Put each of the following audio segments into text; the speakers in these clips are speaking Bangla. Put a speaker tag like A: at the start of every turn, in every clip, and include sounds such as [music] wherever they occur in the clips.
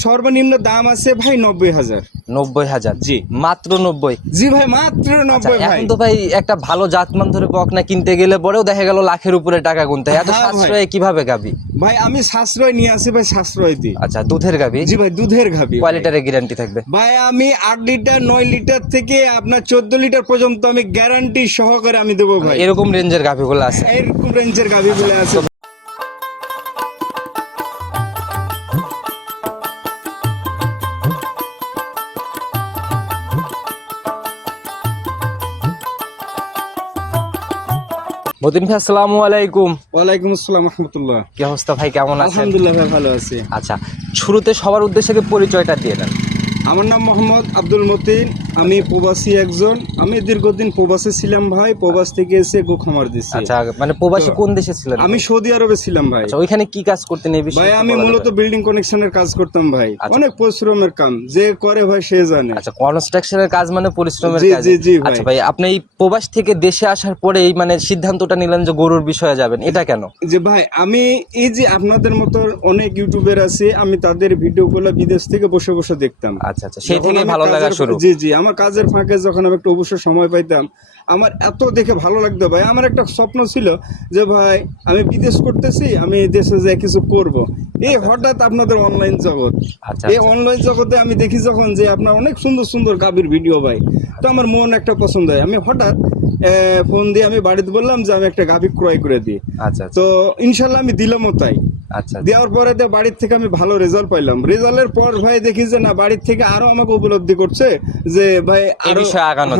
A: সর্বনিম্ন দাম আছে ভাই নব্বই হাজার।
B: নব্বই হাজার?
A: জি।
B: মাত্র নব্বই?
A: জি ভাই মাত্র
B: আচ্ছা,
A: নব্বই ভাই।
B: এখন তো ভাই একটা ভালো জাতমান ধরে বকনা কিনতে গেলে পরেও দেখা গেল লাখের উপরে টাকা গুনতে এত
A: হ্যাঁ
B: সাশ্রয়ে কীভাবে গাবি?
A: ভাই আমি সাশ্রয় নিয়ে আসি ভাই সাশ্রয় দিই
B: আচ্ছা দুধের গাবি?
A: জি ভাই দুধের ভাই।
B: কোয়ালিটারে গ্যারান্টি থাকবে?
A: ভাই আমি আট লিটার নয় লিটার থেকে আপনার চোদ্দ লিটার পর্যন্ত আমি গ্যারান্টি সহকারে আমি দেবো ভাই।
B: এরকম রেঞ্জের গাভিগুলো আছে।
A: এরকম রেঞ্জের গাভি বলে আছে।
B: মতিন ভাই আসসালামু আলাইকুম।
A: ওয়ালাইকুম আসসালাম রহমতুল্লাহ।
B: কি অবস্থা ভাই কেমন আছেন?
A: আলহামদুলিল্লাহ ভাই ভালো আছি।
B: আচ্ছা শুরুতে সবার উদ্দেশ্যে পরিচয়টা দিয়ে দেন।
A: আমার নাম মোহাম্মদ আব্দুল মতিন আমি প্রবাসী একজন। আমি দীর্ঘদিন প্রবাসে ছিলাম ভাই প্রবাস থেকে এসে গো খামার দিচ্ছি
B: আচ্ছা মানে প্রবাসী কোন দেশে ছিলেন?
A: আমি সৌদি আরবে ছিলাম ভাই।
B: আচ্ছা ওইখানে কি কাজ করতেন এই বিষয়ে
A: ভাই আমি মূলত বিল্ডিং কানেকশনের কাজ করতাম ভাই।
B: আচ্ছা।
A: অনেক পরিশ্রমের কাম যে করে ভাই সে জানে।
B: আচ্ছা কনস্ট্রাকশনের কাজ মানে পরিশ্রমের কাজ।
A: জি, জি।
B: আচ্ছা ভাই আপনি এই প্রবাস থেকে দেশে আসার পরে এই মানে সিদ্ধান্তটা নিলেন যে গরুর বিষয়ে যাবেন এটা কেন?
A: যে ভাই আমি এই যে আপনাদের মতো অনেক ইউটিউবার আছে আমি তাদের ভিডিওগুলো বিদেশ থেকে বসে বসে দেখতাম।
B: আচ্ছা আচ্ছা সেই থেকে
A: আমি
B: ভালো লাগা শুরু।
A: জি জি আমার কাজের ফাঁকে যখন আমি একটু অবসর সময় পাইতাম আমার এত দেখে ভালো লাগতো ভাই। আমার একটা স্বপ্ন ছিল যে ভাই আমি বিদেশ করতেছি আমি দেশে যাই কিছু করব। এই হঠাৎ আপনাদের অনলাইন জগৎ।
B: আচ্ছা
A: এই
B: আচ্ছা।
A: অনলাইন জগতে আমি দেখি যখন যে আপনার অনেক সুন্দর সুন্দর গাবির ভিডিও ভাই। তো আমার মন একটা পছন্দ হয়। আমি হঠাৎ ফোন দিয়ে আমি বাড়িতে বললাম যে আমি একটা গাভি ক্রয় করে দিই।
B: আচ্ছা আচ্ছা।
A: তো ইনশাল্লাহ আমি দিলামও তাই।
B: আচ্ছা
A: দেওয়ার পরে তো বাড়ির থেকে আমি ভালো রেজাল্ট পাইলাম। রেজাল্টের পর ভাই দেখি যে না বাড়ির থেকে আরও আমাকে উপলব্ধি করছে যে ভাই
B: আরও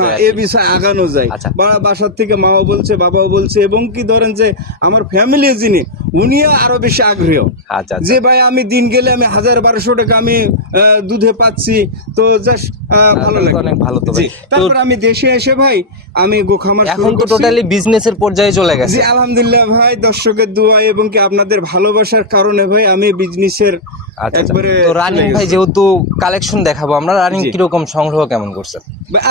A: হ্যাঁ,
B: আর
A: বিষয়ে আগানো যায়।
B: আচ্ছা।
A: বাসার থেকে মাও বলছে বাবাও বলছে এবং কি ধরেন যে আমার ফ্যামিলি যিনি উনিও আরও বেশি আগ্রহ।
B: আচ্ছা আচ্ছা।
A: যে ভাই আমি দিন গেলে আমি হাজার বারোশো টাকা আমি দুধে পাচ্ছি। তো জাস্ট ভালো লাগে।
B: অনেক ভালো তো
A: তারপর আমি দেশে এসে ভাই আমি গোখামার
B: এখন তো টোটালি বিজনেসের পর্যায়ে চলে গেছে।
A: আলহামদুলিল্লাহ ভাই দর্শকের দোয়া এবং কি আপনাদের ভালোবাসার কারণে ভাই আমি বিজনেসের
B: আচ্ছা আচ্ছা।
A: একবারে
B: তো রানিং ভাই যেহেতু কালেকশন দেখাবো আমরা রানিং কীরকম সংগ্রহ কেমন করছেন?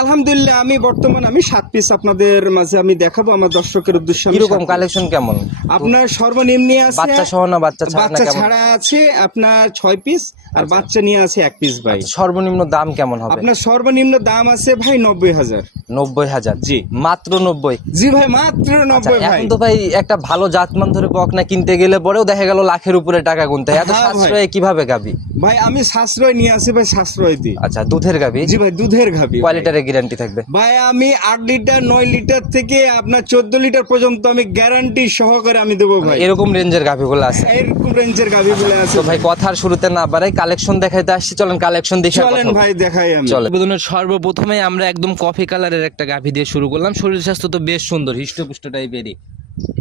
A: আলহামদুলিল্লাহ আমি বর্তমান আমি সাত পিস আপনাদের মাঝে আমি দেখাবো আমার দর্শকের উদ্দেশ্যে
B: কীরকম কালেকশন কেমন?
A: আপনার সর্বনিম্ন আছে
B: বাচ্চা সহ না বাচ্চা ছাড়া
A: বাচ্চা ছাড়া আছে আপনার ছয় পিস আর বাচ্চা নিয়ে আছে এক পিস ভাই।
B: আচ্ছা, সর্বনিম্ন দাম কেমন হবে?
A: আপনার সর্বনিম্ন দাম আছে ভাই নব্বই হাজার।
B: নব্বই হাজার?
A: জি।
B: মাত্র নব্বই?
A: জি ভাই মাত্র
B: আচ্ছা,
A: নব্বই ভাই।
B: এখন তো ভাই একটা ভালো জাতমান ধরে বকনা কিনতে গেলে পরেও দেখা গেল লাখের উপরে টাকা গুনতে এত
A: হ্যাঁ
B: সাশ্রয়ে কীভাবে গাবি?
A: ভাই আমি সাশ্রয় নিয়ে আসি ভাই সাশ্রয় দিই।
B: আচ্ছা দুধের গাবি?
A: জি ভাই দুধের ভাই।
B: কোয়ালিটারে গ্যারান্টি থাকবে?
A: ভাই আমি আট লিটার নয় লিটার থেকে আপনার চোদ্দ লিটার পর্যন্ত আমি গ্যারান্টি সহকারে আমি দেবো ভাই।
B: এরকম রেঞ্জের গাভিগুলো আছে।
A: এরকম রেঞ্জের গাভি বলে আছে।
B: তো ভাই কথার শুরুতে না বাড়াই কালেকশন দেখাইতে আসছি। চলেন কালেকশন দেখে
A: চলেন ভাই দেখাই আমি।
B: চলে বেদনের সর্বপ্রথমে আমরা একদম কফি কালারের একটা গাভি দিয়ে শুরু করলাম। শরীর স্বাস্থ্য তো বেশ সুন্দর হৃষ্টপুষ্ট টাইপেরই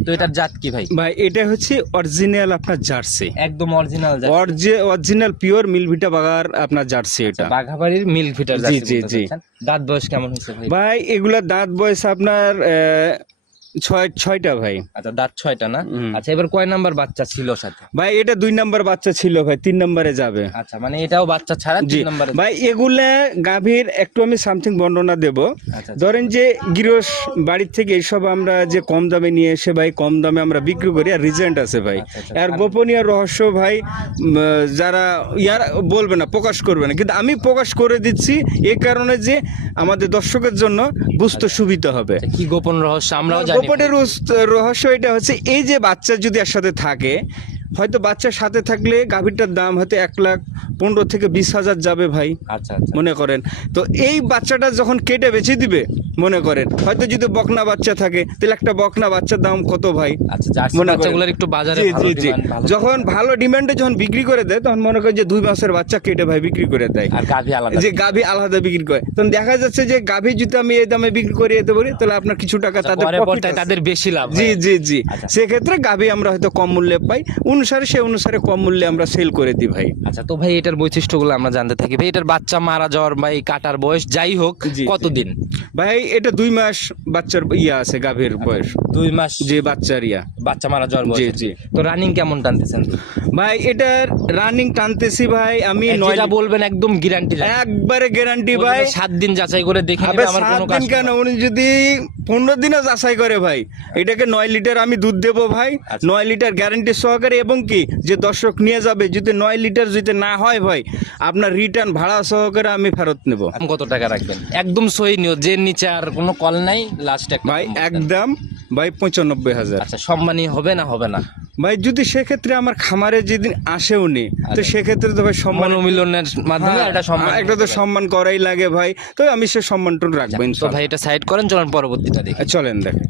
B: তো এটার জাত কি ভাই?
A: ভাই এটা হচ্ছে অরিজিনাল আপনার জার্সি
B: একদম অরিজিনাল
A: অরিজিনাল পিওর মিলভিটা বাগার আপনার জার্সি এটা।
B: বাঘাবাড়ির মিল্ক ভিটার
A: জি, জি, জি।
B: দাঁত বয়স কেমন হয়েছে ভাই?
A: ভাই এগুলা দাঁত বয়স আপনার ছয় ছয়টা ভাই।
B: আচ্ছা দাঁত ছয়টা না? আচ্ছা এবার কয় নাম্বার বাচ্চা ছিল সাথে?
A: ভাই এটা দুই নাম্বার বাচ্চা ছিল ভাই তিন নাম্বারে যাবে।
B: আচ্ছা মানে এটাও বাচ্চা ছাড়া তিন নাম্বারে
A: ভাই এগুলা গাভীর একটু আমি সামথিং বর্ণনা দেব।
B: আচ্ছা,
A: ধরেন যে গৃহস বাড়ির থেকে এইসব আমরা যে কম দামে নিয়ে এসে ভাই কম দামে আমরা বিক্রি করি আর রিজেন্ট আছে ভাই।
B: আচ্ছা, আচ্ছা।
A: আর গোপনীয় রহস্য ভাই যারা ইয়ার বলবে না প্রকাশ করবে না। কিন্তু আমি প্রকাশ করে দিচ্ছি এ কারণে যে আমাদের দর্শকের জন্য বুঝতে সুবিধা হবে।
B: আচ্ছা, কি গোপন রহস্য? আমরাও জানি
A: উস- রহস্য এটা হচ্ছে এই যে বাচ্চা যদি একসাথে থাকে হয়তো বাচ্চার সাথে থাকলে গাভীরটার দাম হয়তো এক লাখ পনেরো থেকে বিশ হাজার যাবে ভাই।
B: আচ্ছা আচ্ছা।
A: মনে করেন। তো এই বাচ্চাটা যখন কেটে বেছে দিবে মনে করেন হয়তো যদি বকনা বাচ্চা থাকে তাহলে একটা বকনা বাচ্চার দাম কত ভাই?
B: আচ্ছা
A: করেন।
B: একটু বাজারে
A: জি জি যখন ভালো ডিমান্ডে যখন বিক্রি করে দেয় তখন মনে করে যে দুই মাসের বাচ্চা কেটে ভাই বিক্রি করে দেয়।
B: আর গাভি আলাদা।
A: যে গাভী আলাদা বিক্রি করে। তখন দেখা যাচ্ছে যে গাভী যদি আমি এই দামে বিক্রি করে যেতে পারি তাহলে আপনার কিছু টাকা তাদের
B: পর্যায়ে
A: আছে।
B: তাদের বেশি লাভ
A: জি জি জি।
B: আচ্ছা।
A: সেক্ষেত্রে গাভী আমরা হয়তো কম মূল্যে পাই। অনুসারে সে অনুসারে কম মূল্যে আমরা সেল করে দিই ভাই।
B: আচ্ছা তো ভাই এটার বৈশিষ্ট্যগুলো আমরা জানতে থাকি। ভাই এটার বাচ্চা মারা যাওয়ার বা কাটার বয়স যাই হোক। কতদিন?
A: ভাই এটা দুই মাস বাচ্চার ইয়া আছে গাভীর বয়স।
B: দুই মাস
A: যে বাচ্চার ইয়া।
B: বাচ্চা মারা যাওয়ার বয়স।
A: জি
B: তো রানিং কেমন টানতেছেন?
A: ভাই এটার রানিং টানতেছি ভাই আমি নয়
B: যেটা বলবেন একদম গ্যারান্টি
A: একবারে গ্যারান্টি ভাই।
B: সাত দিন যাচাই করে দেখে আমার কোনো কাজ
A: কেন? উনি যদি পনেরো দিনও যাচাই করে ভাই এটাকে নয় লিটার আমি দুধ দেবো ভাই।
B: আচ্ছা।
A: নয় লিটার গ্যারান্টি সহকারে এবং কি যে দর্শক নিয়ে যাবে যদি নয় লিটার যদি না হয় ভাই আপনার রিটার্ন ভাড়া সহকারে আমি ফেরত নেব।
B: কত টাকা রাখবেন? একদম সহি নিও যে নিচে আর কোনো কল নাই লাস্ট
A: ভাই একদম ভাই পঁচানব্বই হাজার।
B: আচ্ছা সম্মানী হবে না হবে না?
A: ভাই যদি সেক্ষেত্রে আমার খামারে যেদিন আসেও নি তো
B: আচ্ছা।
A: সেক্ষেত্রে তো ভাই সম্মান
B: মনোমিলনের মাধ্যমে
A: হ্যাঁ,
B: একটা সম্মান
A: একটা তো সম্মান করাই লাগে ভাই। তো আমি সে সম্মানটুকু রাখব
B: তো
A: ইনশাল্লাহ।
B: ভাই এটা সাইড করেন চলেন পরবর্তীটা দেখি।
A: চলেন দেখেন।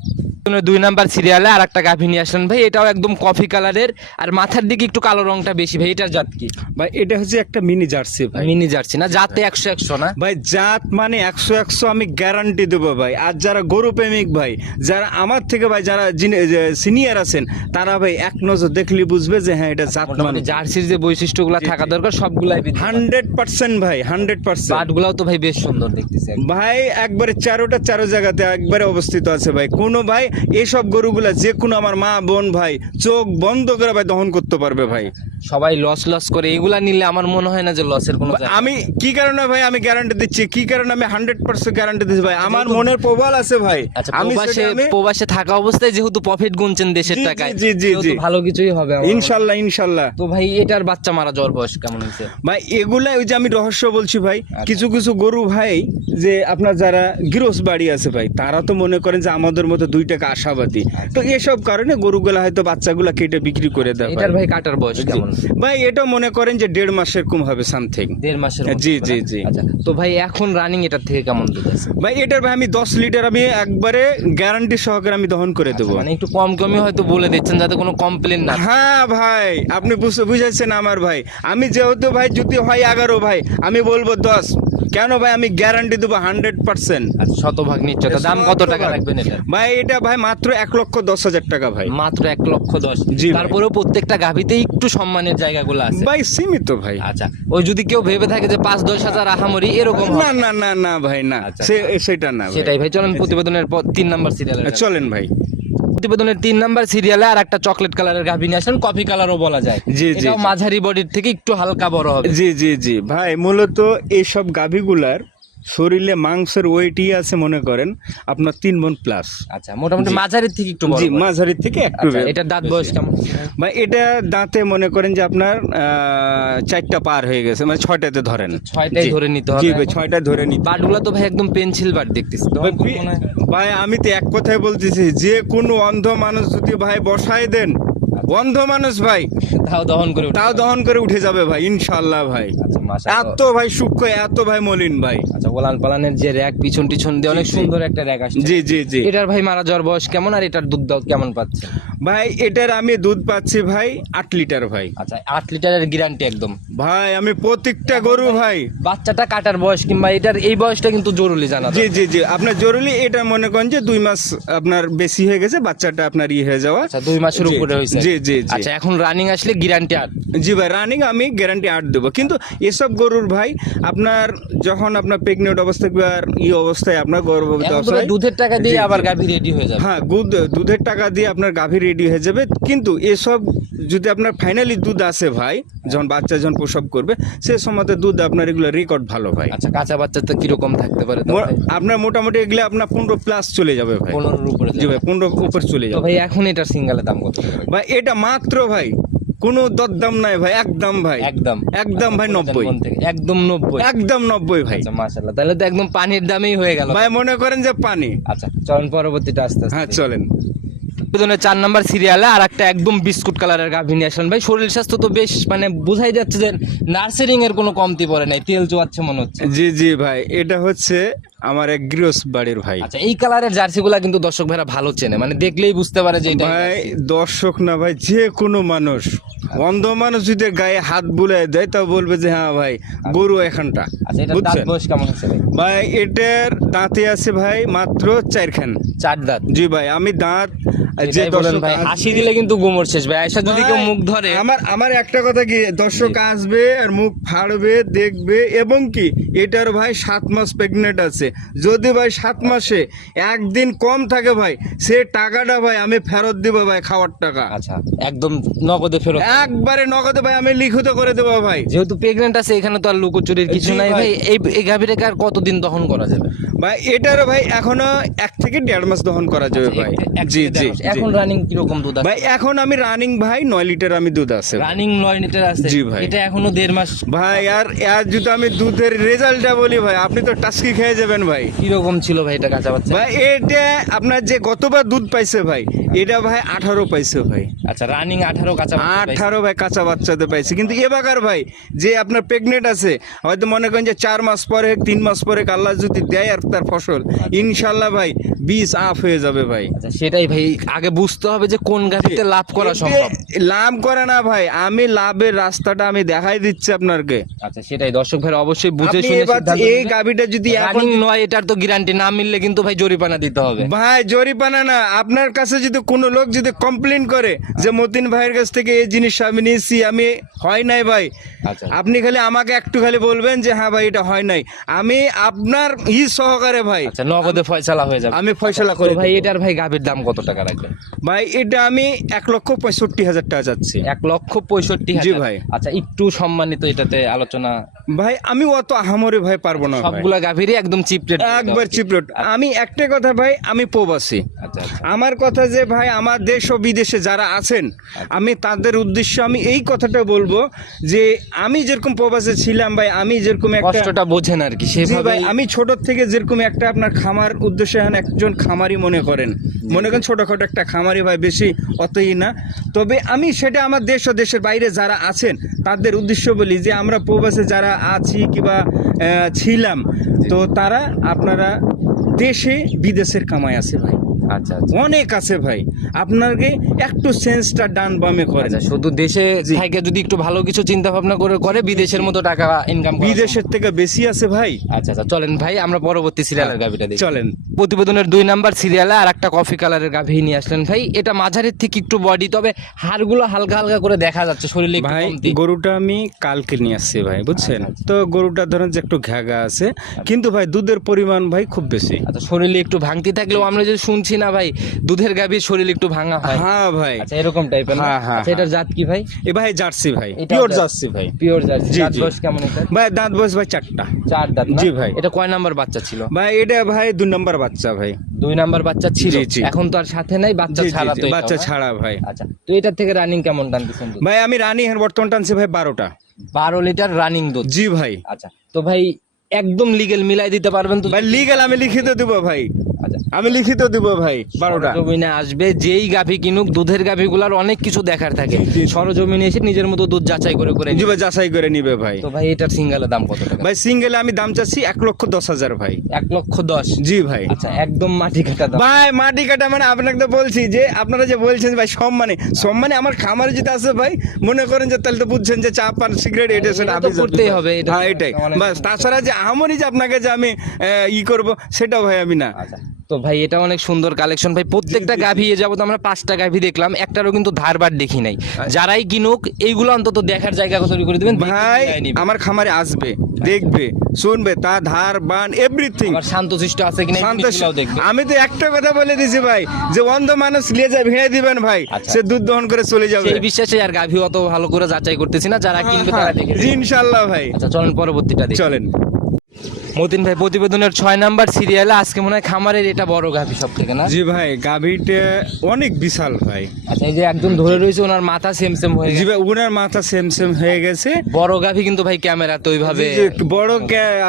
B: দুই নাম্বার সিরিয়ালে আর একটা গাভী নিয়ে আসলেন ভাই এটাও একদম কফি কালারের আর মাথার দিকে একটু কালো রংটা বেশি ভাই এটার জাত কি?
A: ভাই এটা হচ্ছে একটা মিনি জার্সি ভাই।
B: মিনি জার্সি না জাতে একশো একশো না?
A: ভাই জাত মানে একশো একশো আমি গ্যারান্টি দেবো ভাই। আর যারা গরু প্রেমিক ভাই যারা আমার থেকে ভাই যারা সিনিয়র আছেন তারা ভাই এক নজর দেখলে বুঝবে যে হ্যাঁ এটা জাত মানে
B: জার্সির যে বৈশিষ্ট্যগুলো থাকা দরকার সবগুলাই
A: হান্ড্রেড পার্সেন্ট ভাই হান্ড্রেড পার্সেন্ট।
B: পাটগুলাও তো ভাই বেশ সুন্দর দেখতেছে
A: ভাই একবারে চারোটা চারো জায়গাতে একবারে অবস্থিত আছে ভাই। কোনো ভাই এইসব গরুগুলা যে কোনো আমার মা বোন ভাই চোখ বন্ধ করে ভাই দহন করতে পারবে ভাই।
B: সবাই লস লস করে এগুলা নিলে আমার মনে হয় না যে লসের কোনো
A: আমি কি কারণে ভাই আমি গ্যারান্টি দিচ্ছি? কি কারণে আমি হান্ড্রেড পার্সেন্ট গ্যারান্টি দিচ্ছি ভাই? আমার মনের প্রবল আছে ভাই।
B: আচ্ছা
A: আমি
B: প্রবাসে থাকা অবস্থায় যেহেতু প্রফিট গুনছেন দেশের টাকায়
A: জি, জি, জি।
B: ভালো কিছুই হবে
A: ইনশাল্লাহ ইনশাল্লাহ।
B: তো ভাই এটার বাচ্চা মারা জ্বর বয়স কেমন হয়েছে?
A: ভাই এগুলা ওই যে আমি রহস্য বলছি ভাই
B: আচ্ছা।
A: কিছু কিছু গরু ভাই যে আপনার যারা গৃহস্থ বাড়ি আছে ভাই তারা তো মনে করেন যে আমাদের মতো দুই টাকা আশাবাদী। তো এসব কারণে গরুগুলা হয়তো বাচ্চাগুলা কেটে বিক্রি করে দেয়।
B: এটার ভাই। কাটার বয়স কেমন?
A: ভাই এটা মনে করেন যে দেড় মাসের কম হবে সামথিং
B: দেড় মাসের
A: জি, জি, জি।
B: আচ্ছা তো ভাই এখন রানিং এটার থেকে কেমন দুধ আছে?
A: ভাই এটার ভাই আমি দশ লিটার আমি একবারে গ্যারান্টি সহকারে আমি দহন করে দেবো।
B: মানে একটু কম কমই হয়তো বলে দিচ্ছেন যাতে কোনো কমপ্লেন না
A: হ্যাঁ ভাই আপনি বুঝতে বুঝাচ্ছেন আমার ভাই। আমি যেহেতু ভাই যদি হয় এগারো ভাই আমি বলব দশ। কেন ভাই আমি গ্যারান্টি দেবো হান্ড্রেড পার্সেন্ট
B: আচ্ছা শতভাগ নিশ্চয়তা দাম কত টাকা রাখবেন এটা?
A: ভাই এটা ভাই মাত্র এক লক্ষ দশ হাজার টাকা ভাই।
B: মাত্র এক লক্ষ দশ।
A: জি।
B: তারপরেও প্রত্যেকটা গাভিতে একটু সম্মানের জায়গাগুলো আছে।
A: ভাই সীমিত ভাই।
B: আচ্ছা ওই যদি কেউ ভেবে থাকে যে পাঁচ দশ হাজার আহামরি এরকম
A: না না না না ভাই না।
B: আচ্ছা।
A: সে- সেটা না
B: সেটাই ভাই চলেন প্রতিবেদনের পর তিন নাম্বার সিরিয়ালে
A: চলেন ভাই।
B: প্রতিবেদনের তিন নাম্বার সিরিয়ালে আর একটা চকলেট কালারের গাভী নিয়ে আসেন কফি কালারও বলা যায়।
A: জি, জি,
B: মাঝারি বডির থেকে একটু হালকা বড় হবে।
A: জি জি জি। ভাই মূলত এইসব গাভীগুলার শরীরে মাংসের ওয়েটই আছে মনে করেন আপনার তিন মন প্লাস
B: আচ্ছা মোটামুটি মাঝারির থেকে একটু বড়
A: জি। মাঝারির থেকে একটু
B: আচ্ছা,
A: বে-
B: এটার দাঁত বয়স কেমন?
A: ভাই এটা দাঁতে মনে করেন যে আপনার চারটা পার হয়ে গেছে মানে ছয়টাতে ধরেন।
B: ছয়টাই ধরে নিতে
A: জি
B: হবে
A: ভাই ছয়টা ধরে নিতে
B: বাটগুলো তো ভাই একদম পেন্সিল বাট দেখতেছি।
A: ভাই, আমি তো এক কথাই বলতেছি যে কোনো অন্ধ মানুষ যদি ভাই বসায় দেন অন্ধ মানুষ ভাই
B: তাও দহন করে
A: তাও দহন করে উঠে যাবে ভাই ইনশাল্লাহ ভাই।
B: আচ্ছা।
A: এত ভাই সূক্ষ্ম এত ভাই মলিন ভাই।
B: আচ্ছা ওলান পালানের যে র্যাক পিছন টিছন দিয়ে অনেক। সুন্দর একটা র্যাক আসছে।
A: জি জি জি।
B: এটার ভাই মারা জ্বর বয়স কেমন আর এটার দুধ দাও কেমন পাচ্ছে?
A: ভাই এটার আমি দুধ পাচ্ছি ভাই আট লিটার ভাই।
B: আচ্ছা আট লিটারের গ্যারান্টি একদম।
A: ভাই আমি প্রত্যেকটা গরু ভাই।
B: বাচ্চাটা কাটার বয়স কিংবা এটার এই বয়সটা কিন্তু জরুরি জানা
A: জি জি জি। আপনার জরুরি এটা মনে করেন যে দুই মাস আপনার বেশি হয়ে গেছে বাচ্চাটা আপনার ইয়ে হয়ে যাওয়া।
B: আচ্ছা দুই মাসের উপরে হয়েছে।
A: জি জি জি।
B: আচ্ছা এখন রানিং আসলে গ্যারান্টি আট।
A: জি ভাই রানিং আমি গ্যারান্টি আট দেবো। কিন্তু এসব গরুর ভাই আপনার যখন আপনার প্রেগনেন্ট অবস্থায় বা ই অবস্থায় আপনার গর্ভবতী অবস্থায়
B: দুধের টাকা দিয়ে। আবার গাভী রেডি হয়ে যাবে
A: হ্যাঁ দুধ দুধের টাকা দিয়ে আপনার গাভী রেডি হয়ে যাবে কিন্তু এসব যদি আপনার ফাইনালি দুধ আসে ভাই যখন বাচ্চা যখন প্রসব করবে সে সময়তে দুধ আপনার এগুলো রেকর্ড ভালো ভাই
B: আচ্ছা কাঁচা বাচ্চা তো কীরকম থাকতে পারে?
A: আপনার মোটামুটি এগুলো আপনার পনেরো প্লাস চলে যাবে ভাই
B: পনেরোর উপরে
A: জি। ভাই পনেরো উপর চলে যাবে
B: ভাই এখন এটার সিঙ্গালের দাম কত
A: ভাই এটা মাত্র ভাই কোনো দরদাম নাই ভাই একদম ভাই।
B: একদম।
A: একদম ভাই নব্বই।
B: একদম নব্বই।
A: একদম নব্বই ভাই।
B: আচ্ছা মাশাল্লাহ তাহলে তো একদম পানির দামেই হয়ে গেল।
A: ভাই মনে করেন যে পানি।
B: আচ্ছা চলেন পরবর্তীটা আস্তে আস্তে
A: হ্যাঁ চলেন।
B: প্রতিবেদনের চার নাম্বার সিরিয়ালে আর একটা একদম বিস্কুট কালারের গাভী নিয়ে আসলেন। ভাই শরীর স্বাস্থ্য তো বেশ মানে বোঝাই যাচ্ছে যে নার্সারিং এর কোনো কমতি পড়ে নাই তেল চোয়াচ্ছে মনে হচ্ছে।
A: জি জি ভাই এটা হচ্ছে আমার এক গৃহস্থ বাড়ির ভাই।
B: আচ্ছা এই কালারের জার্সিগুলা কিন্তু দর্শক ভাইরা ভালো চেনে। মানে দেখলেই বুঝতে পারে যে এটা
A: ভাই দর্শক না ভাই যে কোনো মানুষ অন্ধ মানুষ যদি গায়ে হাত বুলাই দেয় তা বলবে যে হ্যাঁ ভাই গরু এখানটা।
B: আচ্ছা
A: বুঝছেন?
B: ভাই
A: এটার দাঁতে আছে ভাই মাত্র চারখান।
B: চার দাঁত।
A: জি ভাই আমি দাঁত যে
B: বলেন ভাই হাসি দিলে কিন্তু গুমর শেষ ভাই। আয়সা যদি কেউ মুখ ধরে
A: আমার আমার একটা কথা কি দর্শক আসবে আর মুখ ফাড়বে দেখবে এবং কি এটার ভাই সাত মাস প্রেগনেন্ট আছে। যদি ভাই সাত মাসে একদিন কম থাকে ভাই সে টাকাটা ভাই আমি ফেরত দিব ভাই খাওয়ার টাকা।
B: আচ্ছা একদম নগদে ফেরত
A: একবারে নগদে ভাই আমি লিখিত করে দেবো ভাই।
B: যেহেতু প্রেগনেন্ট আছে এখানে তো আর লুকোচুরির কিছু নাই
A: ভাই।
B: ভাই। এই এই গাভীটাকে আর কতদিন দহন করা যাবে?
A: ভাই এটারও ভাই এখনও এক থেকে দেড় মাস দহন করা যাবে ভাই।
B: এক- এক
A: জি। জি।
B: এখন রানিং কীরকম দুধ আছে?
A: ভাই এখন আমি রানিং ভাই নয় লিটার আমি দুধ আছে।
B: রানিং নয় লিটার আছে।
A: জি ভাই।
B: এটা এখনও দেড় মাস
A: ভাই আর আর যদি আমি দুধের রেজাল্টটা বলি ভাই আপনি তো টাস্কি খেয়ে যাবেন ভাই।
B: কীরকম ছিল ভাই এটা কাঁচা বাচ্চা?
A: ভাই এটা আপনার যে গতবার দুধ পাইছে ভাই এটা ভাই আঠারো পাইছে ভাই।
B: আচ্ছা রানিং আঠারো কাঁচা।
A: আঠারো ভাই কাঁচা বাচ্চাতে পাইছে। কিন্তু এবাকার ভাই যে আপনার প্রেগনেন্ট আছে হয়তো মনে করেন যে চার মাস পরে তিন মাস পরে আল্লাহ যদি দেয় আর তার ফসল ইনশাল্লাহ ভাই বীজ আফ হয়ে যাবে ভাই।
B: আচ্ছা সেটাই ভাই আগে বুঝতে হবে যে কোন গাভীতে লাভ করা সম্ভব।
A: লাভ করে না ভাই আমি লাভের রাস্তাটা আমি দেখাই দিচ্ছি আপনাকে।
B: আচ্ছা সেটাই। দর্শক ভাই অবশ্যই বুঝে শুনে
A: এই। গাবিটা যদি
B: রানিং নয় এটার তো গ্যারান্টি না মিললে কিন্তু ভাই জরিমানা দিতে হবে।
A: ভাই জরিপানা না। আপনার কাছে যদি কোনো লোক যদি কমপ্লেন করে যে মতিন ভাইয়ের কাছ থেকে এই জিনিস আমি নিয়েছি আমি হয় নাই ভাই।
B: আচ্ছা।
A: আপনি খালি আমাকে একটু খালি বলবেন যে হ্যাঁ ভাই এটা হয় নাই। আমি আপনার ই সহকারে ভাই
B: আচ্ছা নগদে ফয়সালা হয়ে যাবে।
A: আমি ফয়সালা
B: তো
A: করে
B: ভাই এটার ভাই গাভীর দাম কত টাকা রাখবেন?
A: ভাই এটা আমি এক লক্ষ পঁয়ষট্টি হাজার টাকা যাচ্ছি
B: এক লক্ষ পঁয়ষট্টি
A: জি ভাই।
B: আচ্ছা একটু সম্মানিত এটাতে আলোচনা
A: ভাই আমি অত আহামরি ভাই পারব না।
B: সবগুলা গাভীরই একদম চিপ রেট
A: একবার চিপরোট আমি একটা কথা ভাই আমি প্রবাসী।
B: আচ্ছা আচ্ছা।
A: আমার কথা যে ভাই আমার দেশ ও বিদেশে যারা আছেন আমি তাদের উদ্দেশ্যে আমি এই কথাটা বলব যে আমি যেরকম প্রবাসে ছিলাম ভাই আমি যেরকম একটা
B: কষ্টটা বোঝেন আর কি সেভাবে
A: ভাই আমি ছোট থেকে যেরকম একটা আপনার খামার উদ্দেশ্যে একজন খামারি মনে করেন। মনে করেন ছোটখাটো একটা খামারি ভাই বেশি অতই না। তবে আমি সেটা আমার দেশ ও দেশের বাইরে যারা আছেন তাদের উদ্দেশ্য বলি যে আমরা প্রবাসে যারা আছি কিংবা ছিলাম তো তারা আপনারা দেশে বিদেশের কামাই আছে ভাই।
B: আচ্ছা আচ্ছা।
A: অনেক আছে ভাই। আপনাকে একটু সেন্সটা ডান বামে করে
B: আচ্ছা শুধু দেশে থেকে যদি একটু ভালো কিছু চিন্তা ভাবনা করে করে বিদেশের মতো টাকা ইনকাম
A: বিদেশের থেকে বেশি আছে ভাই।
B: আচ্ছা আচ্ছা চলেন ভাই আমরা পরবর্তী সিরিয়ালের গাভিটা দেখি।
A: চলেন।
B: প্রতিবেদনের দুই নাম্বার সিরিয়ালে আর একটা কফি কালারের গাভি নিয়ে আসলেন ভাই। এটা মাঝারির থেকে একটু বডি তবে হাড়গুলো হালকা হালকা করে দেখা যাচ্ছে শরীরে
A: ভাই গরুটা আমি কালকে নিয়ে আসছি ভাই বুঝছেন?
B: আচ্ছা,
A: তো গরুটা ধরেন যে একটু ঘাগা আছে। কিন্তু ভাই দুধের পরিমাণ ভাই খুব বেশি।
B: আচ্ছা শরীরে একটু ভাঙতি থাকলেও আমরা যদি শুনছি না ভাই? দুধের গাভীর শরীর একটু ভাঙা হয়।
A: হ্যাঁ ভাই।
B: আচ্ছা এরকম টাইপের
A: হ্যাঁ, হ্যাঁ,
B: আচ্ছা এটার জাত কি ভাই?
A: এ ভাই জার্সি ভাই পিওর
B: জার্সি।
A: ভাই।
B: Pure jersey.
A: জি।
B: বয়স কেমন এটা?
A: ভাই দাঁত বয়স ভাই চারটা।
B: চার দাঁত না?
A: জি ভাই।
B: এটা কয় নাম্বার বাচ্চা ছিল?
A: ভাই এটা ভাই দুই নম্বর বাচ্চা ভাই।
B: দুই নাম্বার বাচ্চা ছিল। এখন তো আর সাথে নাই বাচ্চা ছাড়া তো
A: বাচ্চা ছাড়া ভাই।
B: আচ্ছা তো এটার থেকে রানিং কেমন টানতেছেন
A: ভাই আমি রানী এর বর্তমান টানছি ভাই বারোটা।
B: বারো লিটার রানিং দুধ?
A: জি ভাই।
B: আচ্ছা তো ভাই একদম লিগেল মিলাই দিতে পারবেন তো?
A: ভাই লিগেল আমি লিখিত দিব ভাই। আমি লিখিত দিব ভাই বারোটা।
B: সরজমিনে আসবে যেই গাভী কিনুক দুধের গাভীগুলার অনেক কিছু দেখার থাকে। সরজমিনে এসে নিজের মতো দুধ যাচাই করে করে নিবে।
A: যাচাই করে নিবে ভাই।
B: তো ভাই এটার সিঙ্গেলের দাম কত টাকা?
A: ভাই সিঙ্গেলে আমি দাম চাচ্ছি এক লক্ষ দশ হাজার ভাই।
B: এক লক্ষ দশ?
A: জি ভাই।
B: আচ্ছা একদম মাটি কাটা দাম।
A: ভাই মাটি কাটা মানে আপনাকে তো বলছি যে আপনারা যে বলছেন ভাই সম্মানে সম্মানে আমার খামারে যেটা আছে ভাই মনে করেন যে তাহলে তো বুঝছেন যে চা পান সিগারেট এটা সেটা আপনি
B: করতেই হবে, এটা
A: হ্যাঁ এটাই। বাস তাছাড়া যে আমনই যে আপনাকে যে আমি ই করব সেটাও ভাই আমি না।
B: আচ্ছা। তো ভাই এটা অনেক সুন্দর কালেকশন ভাই প্রত্যেকটা [laughs] গাভী এ যাবত আমরা পাঁচটা গাভী দেখলাম একটারও কিন্তু ধারবার দেখি নাই। যারাই কিনুক এইগুলো অন্তত দেখার জায়গা তৈরি করে দিবেন
A: ভাই আমার খামারে আসবে দেখবে শুনবে তা ধার বান এভরিথিং
B: শান্তশিষ্ট আছে কিনা দেখবে।
A: আমি তো একটা কথা বলে দিছি ভাই যে অন্ধ মানুষ নিয়ে যায় ভেঙে দিবেন ভাই
B: আচ্ছা।
A: সে দুধ দহন করে চলে যাবে।
B: এই বিশ্বাসে আর গাভী অত ভালো করে যাচাই করতেছি না যারা কিনবে
A: হ্যাঁ,
B: তারা দেখে
A: জি ইনশাল্লাহ ভাই।
B: আচ্ছা চলেন পরবর্তীটা দেখি।
A: চলেন।
B: মতিন ভাই প্রতিবেদনের ছয় নাম্বার সিরিয়ালে আজকে মনে হয় খামারের এটা বড় গাভী সব থেকে না?
A: জি ভাই গাভীটা অনেক বিশাল ভাই।
B: আচ্ছা এই যে একজন ধরে রয়েছে ওনার মাথা সেম সেম হয়ে
A: জি
B: গেছে।
A: ভাই উনার মাথা সেম সেম হয়ে গেছে।
B: বড় গাভী কিন্তু ভাই ক্যামেরাতে ওইভাবে
A: জি, জি, বড়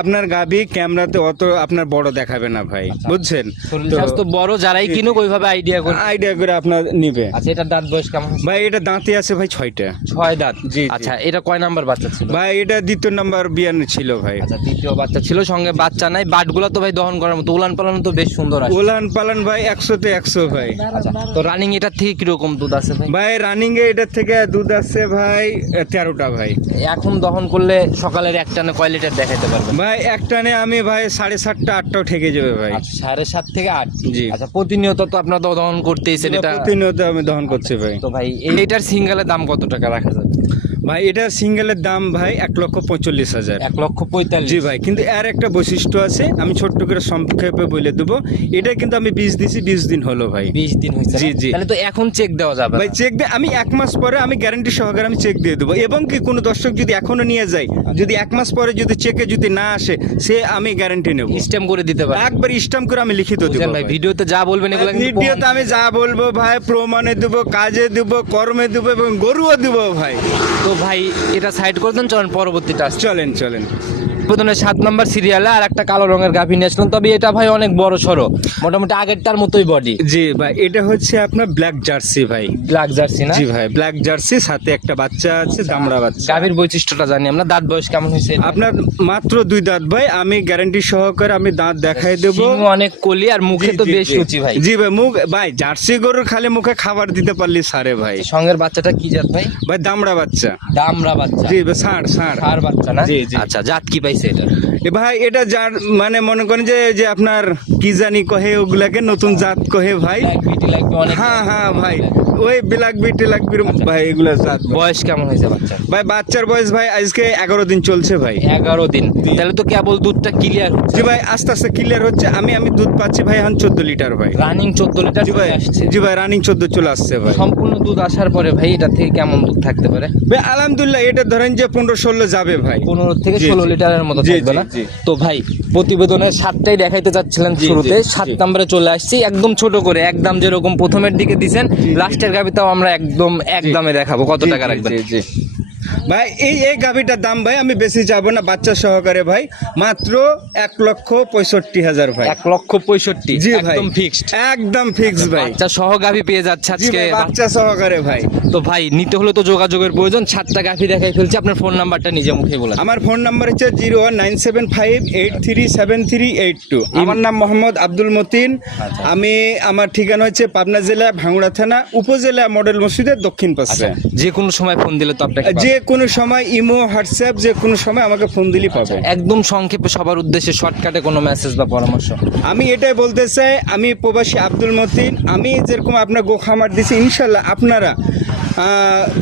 A: আপনার গাভী ক্যামেরাতে অত আপনার বড় দেখাবে না ভাই বুঝছেন?
B: আচ্ছা। শরীর স্বাস্থ্য বড় যারাই কিনুক ওইভাবে আইডিয়া করে
A: আইডিয়া করে আপনার নিবে।
B: আচ্ছা এটার দাঁত বয়স কেমন
A: ভাই এটা দাঁতে আছে ভাই ছয়টা।
B: ছয় দাঁত?
A: জি।
B: আচ্ছা এটা কয় নাম্বার বাচ্চা ছিল?
A: ভাই এটা দ্বিতীয় নাম্বার বিয়ান ছিল ভাই।
B: আচ্ছা দ্বিতীয় বাচ্চা ছিল সঙ্গে বাচ্চা নাই বাটগুলো তো ভাই দহন করার মতো। উলান পালানো তো বেশ সুন্দর আছে।
A: ওলান পালান ভাই একশোতে একশো ভাই।
B: আচ্ছা, তো রানিং এটার থেকে কীরকম দুধ আছে ভাই?
A: ভাই রানিং এ এটার থেকে দুধ আছে ভাই তেরোটা ভাই।
B: এখন দহন করলে সকালের এক টানে কয় লিটার দেখাতে পারবে
A: ভাই এক টানে আমি ভাই সাড়ে সাতটা আটটাও ঠেকে যাবে ভাই।
B: আচ্ছা, সাড়ে সাত থেকে আট?
A: জি।
B: আচ্ছা প্রতিনিয়ত তো আপনার দহন করতেইছেন এটা।
A: প্রতিনিয়ত আমি দহন করছি ভাই।
B: তো ভাই এই- এটার সিঙ্গেলের দাম কত টাকা রাখা যাবে?
A: ভাই এটা সিঙ্গেলের দাম ভাই এক লক্ষ পঁয়তাল্লিশ হাজার।
B: এক লক্ষ পঁয়তাল্লিশ।
A: জি ভাই কিন্তু এর একটা বৈশিষ্ট্য আছে আমি ছোট্ট করে সংক্ষেপে বলে দেবো। এটা কিন্তু আমি বীজ দিছি বিশ দিন হলো ভাই।
B: বিশ দিন হয়েছে
A: জি, জি।
B: তাহলে তো এখন চেক দেওয়া যাবে
A: ভাই চেক দিয়ে আমি এক মাস পরে আমি গ্যারান্টি সহকারে আমি চেক দিয়ে দেবো। এবং কি কোনো দর্শক যদি এখনও নিয়ে যায় যদি এক মাস পরে যদি চেকে যদি না আসে সে আমি গ্যারান্টি নেব।
B: সিস্টেম করে দিতে পারে
A: একবার স্টাম্প করে আমি লিখিত দেবো
B: ভাই। ভিডিওতে যা বলবেন এগুলো
A: ভিডিওতে আমি যা বলব ভাই প্রমাণে দেবো কাজে দেবো কর্মে দেবো এবং গরুও দেবো ভাই।
B: তো ভাই এটা সাইড করে দেন চলেন পরবর্তীটা
A: চলেন চলেন।
B: প্রথমে সাত নাম্বার সিরিয়ালে আর একটা কালো রঙের গাভী নিয়ে আসলাম। তবে এটা ভাই অনেক বড় সড়ো মোটামুটি আগেরটার মতোই বডি
A: জি ভাই এটা হচ্ছে আপনার ব্ল্যাক জার্সি ভাই।
B: ব্ল্যাক জার্সি না?
A: জি ভাই ব্ল্যাক জার্সি সাথে একটা বাচ্চা আছে দামড়া বাচ্চা।
B: গাভীর বৈশিষ্ট্যটা জানি আমরা দাঁত বয়স কেমন হয়েছে?
A: আপনার মাত্র দুই দাঁত ভাই আমি গ্যারান্টি সহকারে আমি দাঁত দেখাই দেবো।
B: অনেক কলি আর মুখে তো বেশ। রুচি ভাই।
A: জি ভাই মুখ ভাই জার্সি গরুর খালি মুখে খাবার দিতে পারলি সারে ভাই।
B: সঙ্গের বাচ্চাটা কি জাত ভাই?
A: ভাই দামড়া বাচ্চা।
B: দামরা বাচ্চা।
A: জি ভাই ষাঁড় ষাঁড়।
B: আর বাচ্চা না?
A: জি, জি।
B: আচ্ছা জাত কি পাইছে এটা।
A: এ ভাই এটা যার মানে মনে করেন যে যে আপনার কি জানি কহে ওগুলাকে নতুন জাত কহে ভাই। হ্যাঁ হ্যাঁ ভাই। ওই ভাই এগুলা জাত
B: বয়স কেমন হয়েছে বাচ্চা
A: ভাই বাচ্চার বয়স ভাই আজকে এগারো দিন চলছে ভাই।
B: এগারো দিন। তাহলে তো কেবল দুধটা ক্লিয়ার
A: জি ভাই আস্তে আস্তে ক্লিয়ার হচ্ছে। আমি আমি দুধ পাচ্ছি ভাই এখন চোদ্দ লিটার ভাই।
B: রানিং চোদ্দ লিটার
A: জি ভাই
B: আসছে।
A: জি ভাই রানিং চোদ্দ চলে আসছে ভাই।
B: সম্পূর্ণ দুধ আসার পরে ভাই এটা থেকে কেমন দুধ থাকতে পারে?
A: ভাই আলহামদুলিল্লাহ এটা ধরেন যে পনেরো ষোলো যাবে ভাই।
B: পনেরো থেকে ষোলো লিটারের মতো থাকবে না? তো ভাই প্রতিবেদনের সাতটাই দেখাইতে চাচ্ছিলেন শুরুতে সাত। নম্বরে চলে আসছি একদম ছোট করে একদম যেরকম প্রথমের দিকে
A: দিচ্ছেন।
B: লাস্টের গাবিটাও আমরা একদম
A: একদমে
B: দামে দেখাবো কত টাকা রাখবেন
A: জি। ভাই এই এই গাভিটার দাম ভাই আমি বেশি যাব না বাচ্চা সহকারে ভাই। মাত্র এক লক্ষ পঁয়ষট্টি হাজার ভাই।
B: এক লক্ষ পঁয়ষট্টি
A: জি ভাই।
B: একদম ফিক্সড
A: একদম ফিক্স ভাই
B: বাচ্চা সহ গাভি পেয়ে যাচ্ছে আজকে।
A: বাচ্চা সহকারে ভাই।
B: তো ভাই নিতে হলে তো যোগাযোগের প্রয়োজন। সাতটা গাভি দেখাই ফেলছি আপনার ফোন নাম্বারটা নিজে মুখে বলে
A: আমার ফোন নাম্বার হচ্ছে zero one nine seven five eight three seven three eight two. আমার নাম মোহাম্মদ আব্দুল মতিন।
B: আচ্ছা।
A: আমি আমার ঠিকানা হচ্ছে পাবনা জেলা ভাঙড়া থানা উপজেলা মডেল মসজিদের দক্ষিণ পাশে।
B: আচ্ছা যে কোনো সময় ফোন দিলে তো আপনাকে
A: যে কোনো সময় ইমো হোয়াটসঅ্যাপ যে কোনো সময় আমাকে ফোন দিলেই পাবে।
B: একদম সংক্ষেপে সবার উদ্দেশ্যে শর্টকাটে কোনো মেসেজ বা পরামর্শ?
A: আমি এটাই বলতে চাই আমি প্রবাসী আব্দুল মতিন আমি যেরকম আপনার গো খামার দিছি ইনশাল্লাহ আপনারা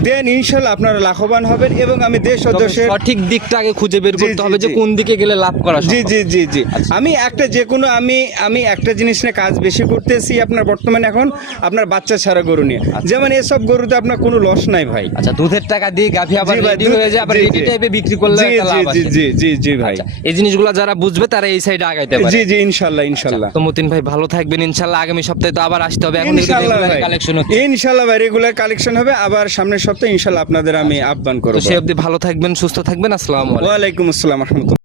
A: দেন ইনশাল্লাহ আপনারা লাভবান হবেন এবং আমি দেশ ও দেশের
B: সঠিক দিকটা আগে খুঁজে বের করতে হবে যে কোন দিকে গেলে লাভ করা
A: জি জি জি জি।
B: আচ্ছা।
A: আমি একটা যে কোনো আমি আমি একটা জিনিস নিয়ে কাজ বেশি করতেছি আপনার বর্তমানে এখন আপনার বাচ্চা ছাড়া গরু নিয়ে। যেমন এসব গরুতে আপনার কোনো লস নাই ভাই।
B: আচ্ছা দুধের টাকা দিয়ে গাভী আবার রেডি হয়ে যায় আবার রেডি টাইপে বিক্রি করলে
A: জি
B: একটা
A: জি
B: লাভ
A: জি
B: আছে
A: জি জি জি ভাই।
B: আচ্ছা, এই জিনিসগুলো যারা বুঝবে তারা এই সাইডে আগাইতে পারে।
A: জি জি ইনশাল্লাহ ইনশাল্লাহ।
B: তো মতিন ভাই ভালো থাকবেন ইনশাল্লাহ। আগামী সপ্তাহে তো আবার আসতে হবে। এখন কালেকশন হচ্ছে।
A: ভাই রেগুলার কালেকশন হবে। আবার সামনের সপ্তাহে ইনশাল্লাহ আপনাদের আমি আহ্বান করব।
B: সে অবধি ভালো থাকবেন সুস্থ থাকবেন আসসালাম আলাইকুম।
A: ওয়ালাইকুম আসসালাম রহমতুল্লাহ।